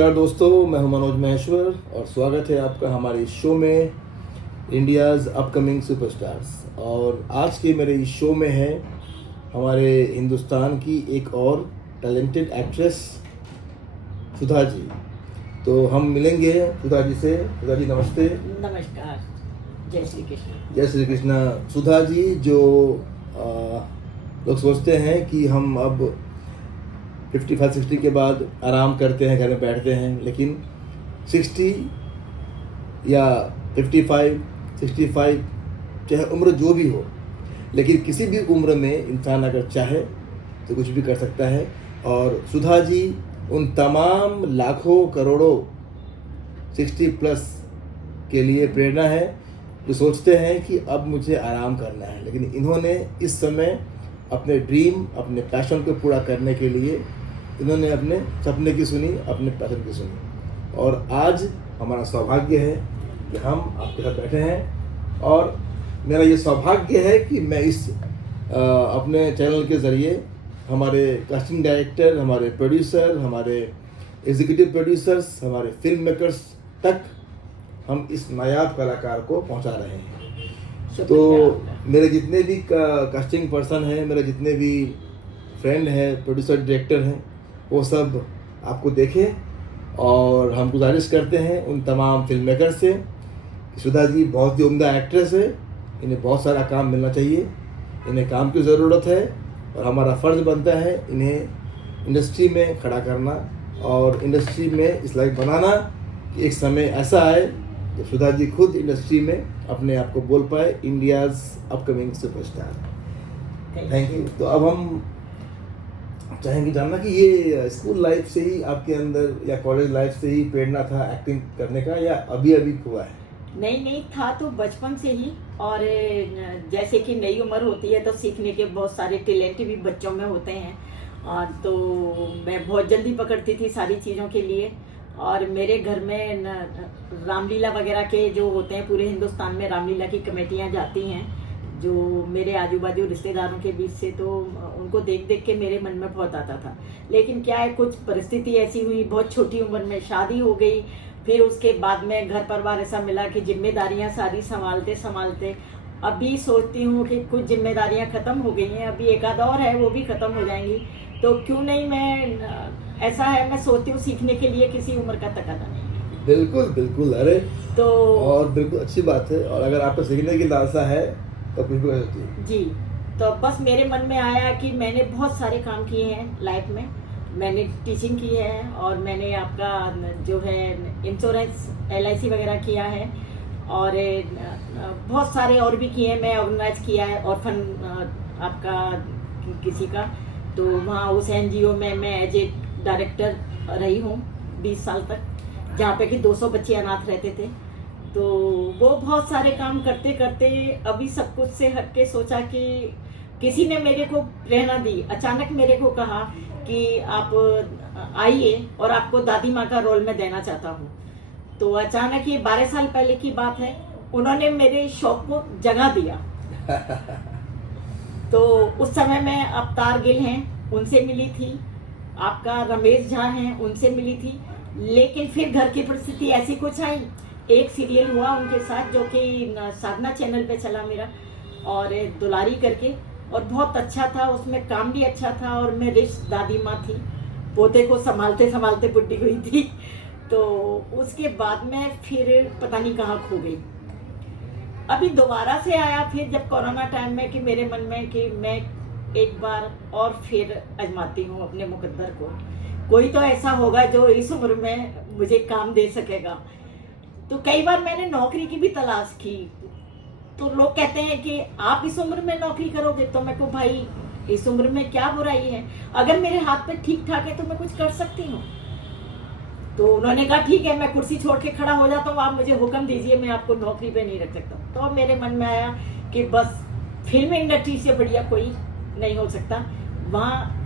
नमस्कार दोस्तों, मैं हूं मनोज महेश्वर और स्वागत है आपका हमारे इस शो में इंडियाज़ अपकमिंग सुपरस्टार्स। और आज के मेरे इस शो में है हमारे हिंदुस्तान की एक और टैलेंटेड एक्ट्रेस सुधा जी। तो हम मिलेंगे सुधा जी से। सुधा जी नमस्ते। नमस्कार। जय श्री कृष्ण। जय श्री कृष्ण। सुधा जी, जो लोग सोचते हैं कि हम अब 55-60 के बाद आराम करते हैं, घर में बैठते हैं, लेकिन 60 या 55-65 चाहे उम्र जो भी हो, लेकिन किसी भी उम्र में इंसान अगर चाहे तो कुछ भी कर सकता है। और सुधा जी उन तमाम लाखों करोड़ों 60 प्लस के लिए प्रेरणा है जो सोचते हैं कि अब मुझे आराम करना है, लेकिन इन्होंने इस समय अपने ड्रीम, अपने पैशन को पूरा करने के लिए इन्होंने अपने सपने की सुनी, अपने पैशन की सुनी। और आज हमारा सौभाग्य है कि हम आपके साथ बैठे हैं और मेरा ये सौभाग्य है कि मैं इस अपने चैनल के ज़रिए हमारे कास्टिंग डायरेक्टर, हमारे प्रोड्यूसर, हमारे एग्जीक्यूटिव प्रोड्यूसर्स, हमारे फिल्म मेकर्स तक हम इस नायाब कलाकार को पहुंचा रहे हैं। तो मेरे जितने भी कास्टिंग पर्सन हैं, मेरे जितने भी फ्रेंड हैं, प्रोड्यूसर, डायरेक्टर हैं, वो सब आपको देखें। और हम गुजारिश करते हैं उन तमाम फिल्म मेकर से कि सुधा जी बहुत ही उम्दा एक्ट्रेस है, इन्हें बहुत सारा काम मिलना चाहिए, इन्हें काम की ज़रूरत है और हमारा फ़र्ज़ बनता है इन्हें इंडस्ट्री में खड़ा करना और इंडस्ट्री में इस लायक बनाना कि एक समय ऐसा आए कि सुधा जी खुद इंडस्ट्री में अपने आप को बोल पाए, India's upcoming superstar. Thank you. तो अब हम चाहेंगे जानना कि ये स्कूल लाइफ से ही आपके अंदर या कॉलेज लाइफ से ही प्रेरणा था एक्टिंग करने का, या अभी अभी हुआ है? नहीं था तो बचपन से ही। और जैसे कि नई उम्र होती है तो सीखने के बहुत सारे टैलेंट भी बच्चों में होते हैं, और तो मैं बहुत जल्दी पकड़ती थी सारी चीज़ों के लिए। और मेरे घर में रामलीला वगैरह के जो होते हैं, पूरे हिंदुस्तान में रामलीला की कमेटियाँ जाती हैं जो मेरे आजू बाजू रिश्तेदारों के बीच से, तो उनको देख देख के मेरे मन में बहुत आता था। लेकिन क्या है, कुछ परिस्थिति ऐसी हुई, बहुत छोटी उम्र में शादी हो गई, फिर उसके बाद में घर परिवार ऐसा मिला कि जिम्मेदारियां सारी संभालते संभालते अभी सोचती हूँ कि कुछ जिम्मेदारियां ख़त्म हो गई हैं, अभी एक आध और है, वो भी ख़त्म हो जाएंगी, तो क्यों नहीं मैं ऐसा है, मैं सोचती हूँ सीखने के लिए किसी उम्र का तकाजा नहीं। बिल्कुल बिल्कुल। अरे तो और बिल्कुल अच्छी बात है, और अगर आपको सीखने की लालसा है तो कुछ भी कर सकती है जी। तो बस मेरे मन में आया कि मैंने बहुत सारे काम किए हैं लाइफ में। मैंने टीचिंग की है और मैंने आपका जो है इंश्योरेंस LIC वगैरह किया है, और बहुत सारे और भी किए हैं। मैं ऑर्गेनाइज किया है ऑर्फन आपका किसी का, तो वहाँ उस NGO में मैं एज ए डायरेक्टर रही हूँ 20 साल तक, जहाँ पे कि 200 बच्चे अनाथ रहते थे। तो वो बहुत सारे काम करते करते अभी सब कुछ से हट के सोचा कि किसी ने मेरे को प्रेरणा दी, अचानक मेरे को कहा कि आप आइए और आपको दादी माँ का रोल मैं देना चाहता हूँ। तो अचानक, ये 12 साल पहले की बात है, उन्होंने मेरे शौक को जगा दिया। तो उस समय मैं अवतार गिल हैं, उनसे मिली थी, आपका रमेश झा हैं, उनसे मिली थी। लेकिन फिर घर की परिस्थिति ऐसी कुछ आई, एक सीरियल हुआ उनके साथ जो कि साधना चैनल पे चला मेरा, और दुलारी करके, और बहुत अच्छा था, उसमें काम भी अच्छा था, और मैं रिच दादी माँ थी, पोते को संभालते संभालते बुढ़ी हुई थी। तो उसके बाद में फिर पता नहीं कहाँ खो गई। अभी दोबारा से आया फिर जब कोरोना टाइम में, कि मेरे मन में कि मैं एक बार और फिर आजमाती हूँ अपने मुकद्दर को, कोई तो ऐसा होगा जो इस उम्र में मुझे काम दे सकेगा। तो कई बार मैंने नौकरी की भी तलाश की, तो लोग कहते हैं कि आप इस उम्र में नौकरी करोगे, तो मैं कहूँ भाई इस उम्र में क्या बुराई है, अगर मेरे हाथ पे ठीक ठाक है तो मैं कुछ कर सकती हूँ। तो उन्होंने कहा ठीक है, मैं कुर्सी छोड़ के खड़ा हो जाता हूँ, आप मुझे हुक्म दीजिए, मैं आपको नौकरी पे नहीं रख सकता। तो मेरे मन में आया कि बस फिल्म इंडस्ट्री से बढ़िया कोई नहीं हो सकता, वहाँ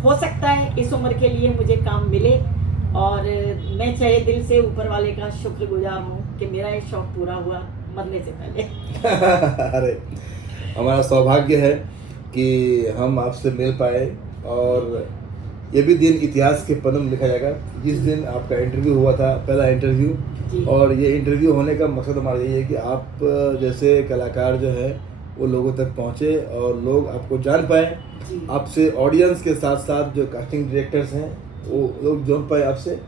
हो सकता है इस उम्र के लिए मुझे काम मिले, और मैं चाहे दिल से ऊपर वाले का शुक्रगुजार हूँ कि मेरा ये शौक पूरा हुआ मरने से पहले। अरे हमारा सौभाग्य है कि हम आपसे मिल पाए, और ये भी दिन इतिहास के पन्नों में लिखा जाएगा जिस दिन आपका इंटरव्यू हुआ था, पहला इंटरव्यू। जी। और ये इंटरव्यू होने का मकसद हमारा यही है कि आप जैसे कलाकार जो है वो लोगों तक पहुँचे और लोग आपको जान पाए, जी। आपसे ऑडियंस के साथ साथ जो कास्टिंग डायरेक्टर्स हैं वो लोग जान पाए आपसे,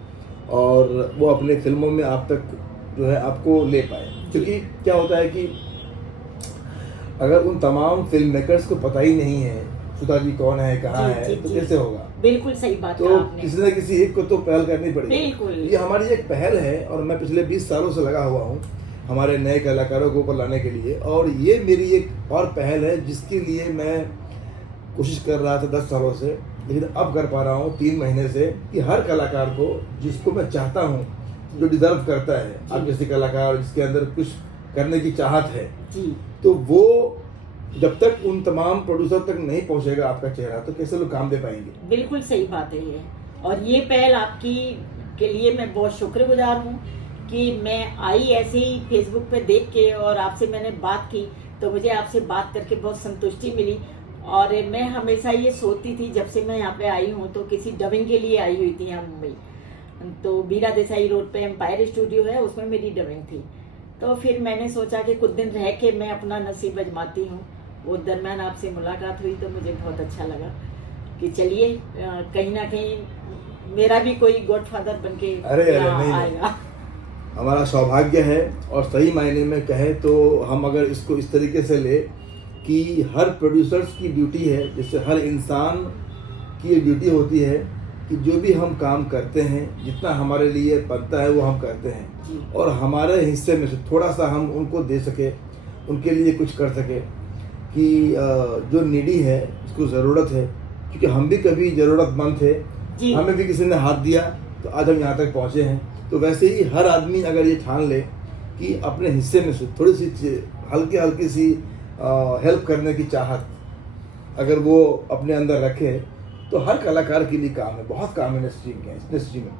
और वो अपने फिल्मों में आप तक जो है आपको ले पाए। क्योंकि क्या होता है कि अगर उन तमाम फिल्म मेकर्स को पता ही नहीं है सुधा जी कौन है, कहाँ जी, है, जी, तो जी। कैसे होगा? बिल्कुल सही बात तो कहा आपने। किसी न किसी एक को तो पहल करनी पड़ेगी। बिल्कुल। ये हमारी एक पहल है और मैं पिछले 20 सालों से लगा हुआ हूँ हमारे नए कलाकारों को ऊपर लाने के लिए, और ये मेरी एक और पहल है जिसके लिए मैं कोशिश कर रहा था 10 सालों से, लेकिन अब कर पा रहा हूँ 3 महीने से, कि हर कलाकार को जिसको मैं चाहता हूँ, जो डिजर्व करता है, आप जैसे कलाकार जिसके अंदर कुछ करने की चाहत है, जी। तो वो जब तक उन तमाम प्रोड्यूसर तक नहीं पहुंचेगा आपका चेहरा, तो कैसे लोग काम दे पाएंगे? बिल्कुल सही बात है ये। और ये पहल आपकी के लिए मैं बहुत शुक्रगुजार हूँ कि मैं आई ऐसे ही फेसबुक पे देख के और आपसे मैंने बात की, तो मुझे आपसे बात करके बहुत संतुष्टि मिली। और मैं हमेशा ये सोचती थी जब से मैं यहाँ पे आई हूँ, तो किसी डबिंग के लिए आई हुई थी यहाँ मुंबई, तो बीरा देसाई रोड पे एम्पायर स्टूडियो है, उसमें मेरी डबिंग थी। तो फिर मैंने सोचा कि कुछ दिन रह के मैं अपना नसीब आजमाती हूँ। वो दरम्यान आपसे मुलाकात हुई तो मुझे बहुत अच्छा लगा कि चलिए कहीं ना कहीं मेरा भी कोई गॉडफादर बन के अरे नहीं, आएगा। हमारा सौभाग्य है, और सही मायने में कहे तो हम अगर इसको इस तरीके से ले कि हर प्रोड्यूसर्स की ड्यूटी है, जैसे हर इंसान की एक ड्यूटी होती है कि जो भी हम काम करते हैं, जितना हमारे लिए बनता है वो हम करते हैं, जी। और हमारे हिस्से में से थोड़ा सा हम उनको दे सके, उनके लिए कुछ कर सके, कि जो नीडी है, उसको ज़रूरत है, क्योंकि हम भी कभी ज़रूरतमंद थे, जी। हमें भी किसी ने हाथ दिया तो आज हम यहाँ तक पहुँचे हैं। तो वैसे ही हर आदमी अगर ये ठान ले कि अपने हिस्से में से थोड़ी सी हल्की सी हेल्प करने की चाहत अगर वो अपने अंदर रखे, तो हर कलाकार के लिए काम है, बहुत काम है इंडस्ट्री में।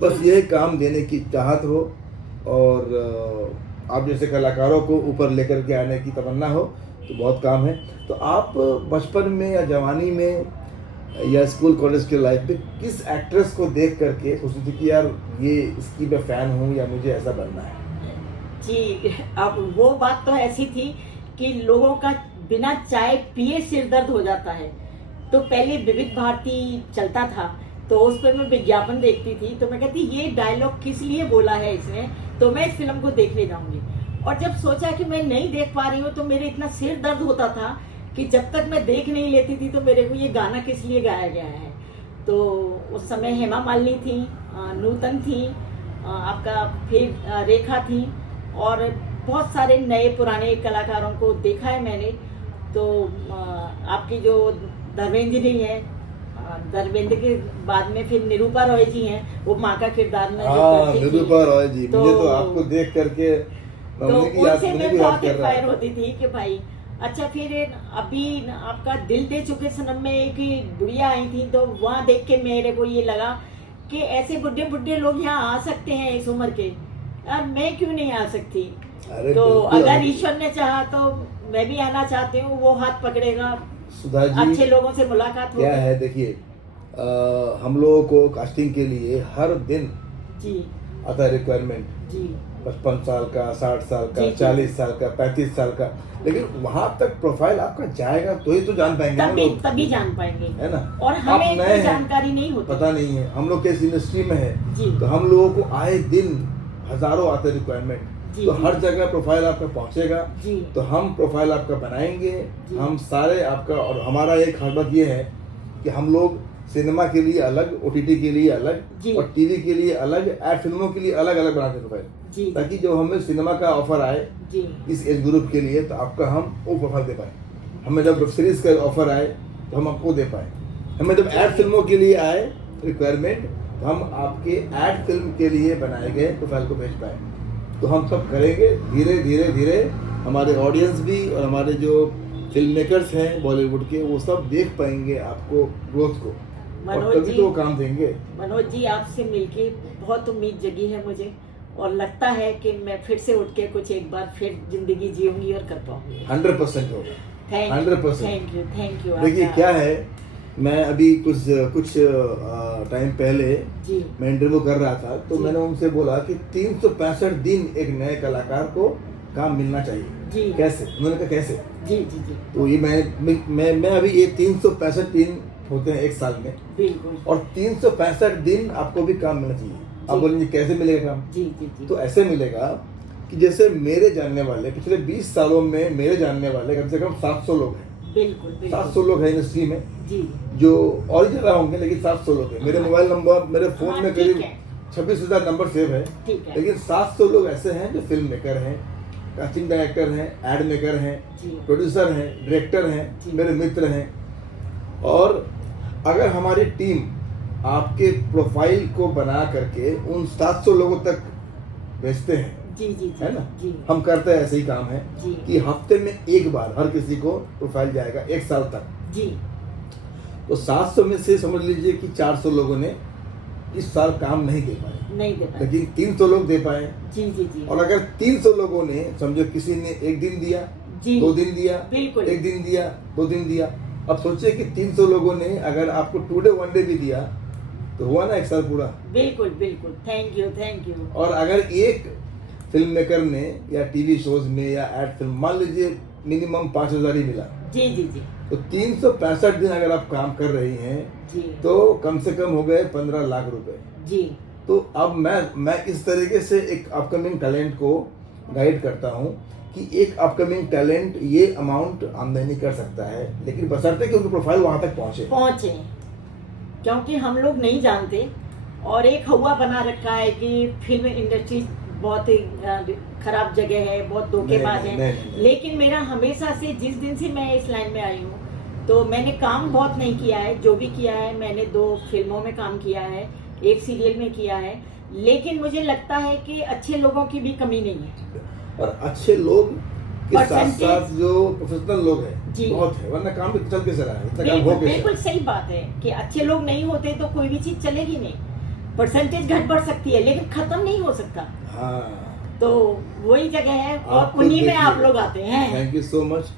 बस ये काम देने की चाहत हो, और आप जैसे कलाकारों को ऊपर लेकर के आने की तमन्ना हो, तो बहुत काम है। तो आप बचपन में या जवानी में या स्कूल कॉलेज के लाइफ में किस एक्ट्रेस को देख करके सोचती थी कि यार ये इसकी मैं फ़ैन हूँ या मुझे ऐसा बनना है? जी, अब वो बात तो ऐसी थी कि लोगों का बिना चाय पिए सिर दर्द हो जाता है। तो पहले विविध भारती चलता था, तो उस पर मैं विज्ञापन देखती थी, तो मैं कहती ये डायलॉग किस लिए बोला है इसने, तो मैं इस फिल्म को देखने जाऊंगी। और जब सोचा कि मैं नहीं देख पा रही हूँ, तो मेरे इतना सिर दर्द होता था कि जब तक मैं देख नहीं लेती थी तो मेरे को ये गाना किस लिए गाया गया है। तो उस समय हेमा मालिनी थी, नूतन थी, आपका फिर रेखा थी, और बहुत सारे नए पुराने कलाकारों को देखा है मैंने। तो आपकी जो धर्मेंद्र जी हैं, धर्मेंद्र के बाद में फिर निरूपा रॉय जी हैं, वो माँ का किरदार में जो करती थी। निरूपा रॉय जी, तो- मुझे तो आपको देख करके तो उनसे मैं बहुत इंस्पायर होती थी कि भाई अच्छा। फिर अभी आपका दिल दे चुके सनम में एक बुढ़िया आई थी, तो वहाँ देख के मेरे को ये लगा कि ऐसे बुढ़े बुढ़े लोग यहाँ आ सकते हैं इस उम्र के, यार मैं क्यों नहीं आ सकती। अरे तो बिल्कुल अगर आप- ईश्वर ने चाहा तो मैं भी आना चाहती हूँ, वो हाथ पकड़ेगा, सुधा जी अच्छे लोगों से मुलाकात क्या होगी। है, देखिए हम लोगों को कास्टिंग के लिए हर दिन जी आता है रिक्वायरमेंट, जी 55 साल का, 60 साल का, जी, जी। 40 साल का, 35 साल का, लेकिन वहां तक प्रोफाइल आपका जाएगा तो ही तो जान पाएंगे ना तभी लोग, तभी जान पाएंगे। है ना? और आप हमें नए कोई हैं, जानकारी नहीं होती। पता नहीं है हम लोग किस इंडस्ट्री में है, जी। तो हम लोगों को आए दिन हजारों आते रिक्वायरमेंट, जी, तो जी। हर जगह प्रोफाइल आपका पहुंचेगा, जी। तो हम प्रोफाइल आपका बनाएंगे, जी। हम सारे आपका। और हमारा एक खासियत ये है कि हम लोग सिनेमा के लिए अलग, ओटीटी के लिए अलग, जी। और टीवी के लिए अलग, एड फिल्मों के लिए अलग अलग बनाते हैं प्रोफाइल, जी ताकि जो हमें सिनेमा का ऑफर आए जी इस एज ग्रुप के लिए, तो आपका हम वो प्रोफाइल दे पाए। हमें जब वेब सीरीज का ऑफर आए तो हम आपको दे पाए। हमें जब एड फिल्मों के लिए आए रिक्वायरमेंट, तो हम आपके एड फिल्म के लिए बनाए गए प्रोफाइल को भेज पाए। तो हम सब करेंगे धीरे धीरे धीरे, हमारे ऑडियंस भी और हमारे जो फिल्म मेकर्स हैं बॉलीवुड के, वो सब देख पाएंगे आपको ग्रोथ को, और मनोज तभी जी, तो वो काम देंगे। मनोज जी आपसे मिलके बहुत उम्मीद जगी है मुझे, और लगता है कि मैं फिर से उठ के कुछ एक बार फिर जिंदगी जीऊंगी और कर पाऊंगी। 100% होगा, थैंक 100%। थैंक यू देखिए क्या है मैं अभी कुछ टाइम पहले जी मैं इंटरव्यू कर रहा था, तो जी। मैंने उनसे बोला कि 365 दिन एक नए कलाकार को काम मिलना चाहिए। जी कैसे? उन्होंने कहा कैसे? जी जी जी तो ये मैं अभी ये 365 दिन होते हैं एक साल में, बिल्कुल और 365 दिन आपको भी काम मिलना चाहिए। आप जी। बोलेंगे कैसे मिलेगा काम? जी जी जी तो ऐसे मिलेगा कि जैसे मेरे जानने वाले पिछले 20 सालों में मेरे जानने वाले कम से कम 700 लोग हैं। बिल्कुल बिल्कुल 700 लोग हैं इंडस्ट्री में, जी जो और ज़्यादा होंगे, लेकिन 700 लोग हैं। मेरे हाँ। मोबाइल नंबर, मेरे फ़ोन हाँ, में ठीक करीब है। 26,000 नंबर सेव है, ठीक है लेकिन 700 लोग ऐसे हैं जो फिल्म मेकर हैं, कास्टिंग डायरेक्टर हैं, एड मेकर हैं, जी प्रोड्यूसर हैं, डायरेक्टर हैं, जी। मेरे मित्र हैं। और अगर हमारी टीम आपके प्रोफाइल को बना करके उन 700 लोगों तक भेजते हैं, जी जी जी है ना, जी हम करते हैं ऐसे ही काम है जी कि हफ्ते में एक बार हर किसी को प्रोफाइल जाएगा एक साल तक। जी तो 700 में से समझ लीजिए कि 400 लोगों ने इस साल काम नहीं दे पाए, नहीं दे पाए लेकिन 300 लोग दे पाए। जी जी जी और अगर 300 लोगों ने, समझो किसी ने एक दिन दिया, जी 2 दिन दिया, बिल्कुल। एक दिन दिया, 2 दिन दिया, अब सोचिए कि 300 लोगों ने अगर आपको 2 डे 1 डे भी दिया, तो हुआ ना एक साल पूरा। बिल्कुल बिल्कुल थैंक यू और अगर एक फिल्म मेकर ने या टीवी शोज में या एड फिल्म, मान लीजिए मिनिमम 5,000 ही मिला, जी जी जी तो 365 दिन अगर आप काम कर रही हैं, जी तो कम से कम हो गए 15 लाख रुपए। जी तो अब मैं इस तरीके से एक अपकमिंग टैलेंट को गाइड करता हूँ कि एक अपकमिंग टैलेंट ये अमाउंट आमदनी कर सकता है, लेकिन बशर्ते कि उनकी प्रोफाइल वहां तक पहुंचे, क्योंकि हम लोग नहीं जानते, और एक हवा बना रखा है कि फिल्म इंडस्ट्री बहुत ही खराब जगह है, बहुत धोखेबाज नहीं, है। नहीं, नहीं, नहीं। लेकिन मेरा हमेशा से, जिस दिन से मैं इस लाइन में आई हूँ, तो मैंने काम बहुत नहीं किया है। जो भी किया है, मैंने 2 फिल्मों में काम किया है, 1 सीरियल में किया है, लेकिन मुझे लगता है कि अच्छे लोगों की भी कमी नहीं है। और अच्छे लोग के साथ Percentage- साथ जो प्रोफेशनल लोग हैं जी। बहुत है, वरना काम भी चल कैसे रहा है, इतना काम बिल्कुल हो कैसे बिल्कुल सही बात है कि अच्छे लोग नहीं होते तो कोई भी चीज चलेगी नहीं। परसेंटेज घट बढ़ सकती है, लेकिन खत्म नहीं हो सकता। हाँ, तो वही जगह है, और आप उन्हीं में देखिए। आप लोग आते हैं। Thank you so much.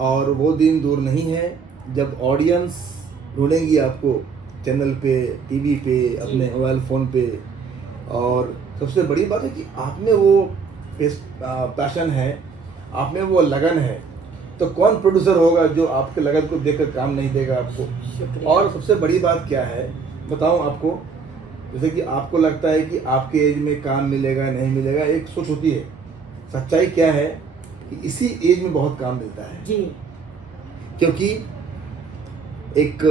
और वो दिन दूर नहीं है जब ऑडियंस ढूंढेंगी आपको चैनल पे, टीवी पे, अपने मोबाइल फ़ोन पे। और सबसे बड़ी बात है कि आप में वो पैशन है, आप में वो लगन है, तो कौन प्रोड्यूसर होगा जो आपके लगन को देखकर काम नहीं देगा आपको। शुक्रिया। और सबसे बड़ी बात क्या है बताऊं आपको, जैसे कि आपको लगता है कि आपके एज में काम मिलेगा नहीं मिलेगा, एक सोच होती है। सच्चाई क्या है कि इसी एज में बहुत काम मिलता है, जी क्योंकि एक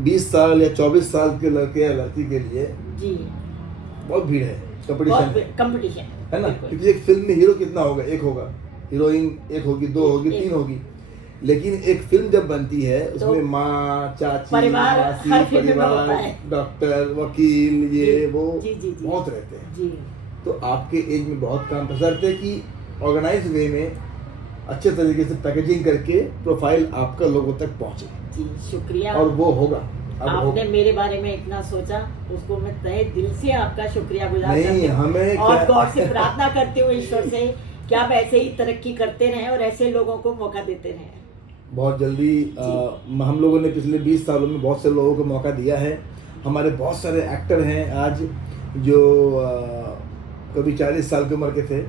20 साल या 24 साल के लड़के या लड़की के लिए जी बहुत भीड़ है, कंपटीशन है, कंपटीशन है ना। बिल्कुल। क्योंकि एक फिल्म में हीरो कितना होगा, एक होगा, हीरोइन एक होगी, 2 होगी, एक। 3 होगी, लेकिन एक फिल्म जब बनती है तो उसमें माँ, चाची, परिवार मासी, हर फिल्म में परिवार, होता है। डॉक्टर, वकील, ये जी, वो जी, जी, जी। बहुत रहते हैं। जी तो आपके एज में बहुत काम बशर्ते कि ऑर्गेनाइज वे में अच्छे तरीके से पैकेजिंग करके प्रोफाइल आपका लोगों तक पहुंचे, जी शुक्रिया। और वो होगा। अब आपने होगा। मेरे बारे में इतना सोचा, उसको मैं तहे दिल से आपका शुक्रिया गुजार नहीं, करती हूँ। हमें और क्या- गॉड से प्रार्थना करती हूँ, ईश्वर से, कि आप ऐसे ही तरक्की करते रहें और ऐसे लोगों को मौका देते रहें। बहुत जल्दी हम लोगों ने पिछले 20 सालों में बहुत से लोगों को मौका दिया है। हमारे बहुत सारे एक्टर हैं आज जो कभी 40 साल की उम्र के थे,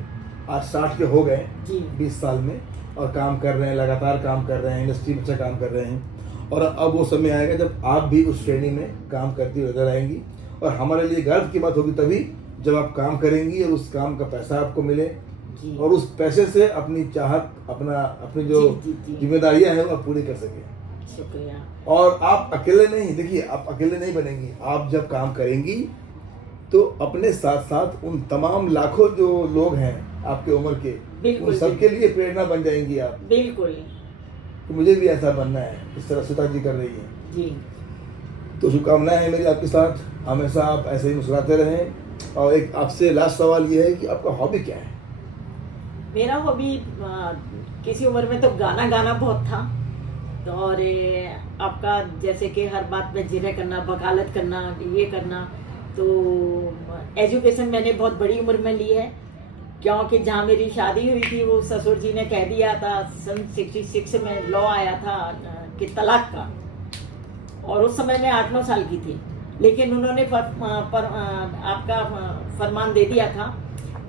आज 60 के हो गए जी 20 साल में, और काम कर रहे हैं, लगातार काम कर रहे हैं, इंडस्ट्री में अच्छा काम कर रहे हैं। और अब वो समय आएगा जब आप भी उस श्रेणी में काम करती नजर आएंगी, और हमारे लिए गर्व की बात होगी तभी जब आप काम करेंगी और उस काम का पैसा आपको मिले, जी और उस पैसे से अपनी चाहत, अपनी जो जी, जी, जी। जिम्मेदारियां हैं वो आप पूरी कर सके। शुक्रिया। और आप अकेले नहीं, देखिए आप अकेले नहीं बनेंगी। आप जब काम करेंगी तो अपने साथ साथ उन तमाम लाखों जो लोग हैं आपके उम्र के, बिल्कुल, उन सबके लिए प्रेरणा बन जाएंगी आप। बिल्कुल तो मुझे भी ऐसा बनना है, इस तरह सुता जी कर रही है। जी तो शुभकामनाएं हैं मेरी आपके साथ, हमेशा आप ऐसे ही मुस्कुराते रहें। और एक आपसे लास्ट सवाल ये है कि आपका हॉबी क्या है? मेरा हॉबी किसी उम्र में तो गाना गाना बहुत था, तो और आपका जैसे कि हर बात में जिरह करना, वकालत करना, ये करना। तो एजुकेशन मैंने बहुत बड़ी उम्र में ली है, क्योंकि जहाँ मेरी शादी हुई थी वो ससुर जी ने कह दिया था, सन 66 में लॉ आया था कि तलाक का, और उस समय मैं 8-9 साल की थी, लेकिन उन्होंने आपका फरमान दे दिया था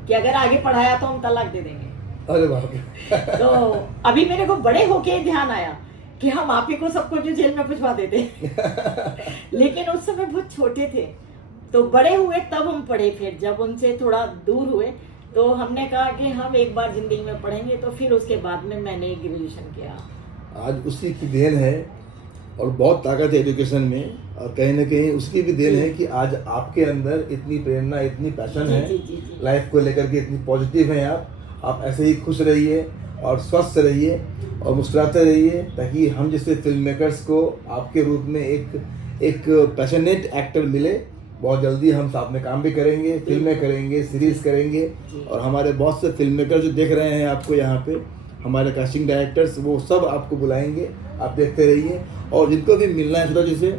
कि अगर आगे पढ़ाया तो हम तलाक दे देंगे। अरे बाप रे। तो अभी मेरे को बड़े होके ध्यान आया कि हम आप ही को सबको जो जेल में भिजवा देते। लेकिन उस समय बहुत छोटे थे, तो बड़े हुए तब हम पढ़े। फिर जब उनसे थोड़ा दूर हुए तो हमने कहा कि हम एक बार जिंदगी में पढ़ेंगे, तो फिर उसके बाद में मैंने ग्रेजुएशन किया। आज उसी की देन है और बहुत ताकत है एजुकेशन में, और कहीं ना कहीं उसकी भी देन है कि आज आपके अंदर इतनी प्रेरणा, इतनी पैशन है लाइफ को लेकर के, इतनी पॉजिटिव हैं आप ऐसे ही खुश रहिए और स्वस्थ रहिए और मुस्कुराते रहिए, ताकि हम जैसे फिल्म मेकर्स को आपके रूप में एक पैशनेट एक्टर मिले। बहुत जल्दी हम साथ में काम भी करेंगे, फिल्में करेंगे, सीरीज करेंगे, और हमारे बहुत से फिल्म मेकर जो देख रहे हैं आपको यहाँ पे, हमारे कास्टिंग डायरेक्टर्स, वो सब आपको बुलाएंगे, आप देखते रहिए। और जिनको भी मिलना है सुधा जी से,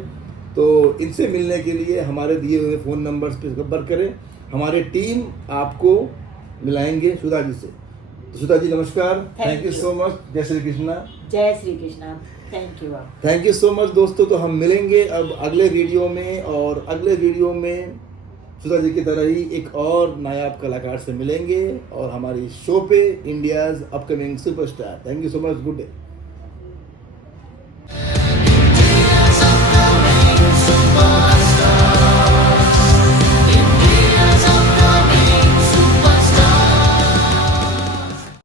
तो इनसे मिलने के लिए हमारे दिए हुए फ़ोन नंबर्स पे संपर्क करें, हमारी टीम आपको मिलाएंगे सुधा जी से। तो सुधा जी नमस्कार, थैंक यू सो मच। जय श्री कृष्णा। जय Shri Krishna. Thank you so much दोस्तों। तो हम मिलेंगे अब अगले वीडियो में, और अगले वीडियो में सुधा जी की तरह ही एक और नायाब कलाकार से मिलेंगे, और हमारी शो पे India's upcoming superstar. Thank you so much. Good day.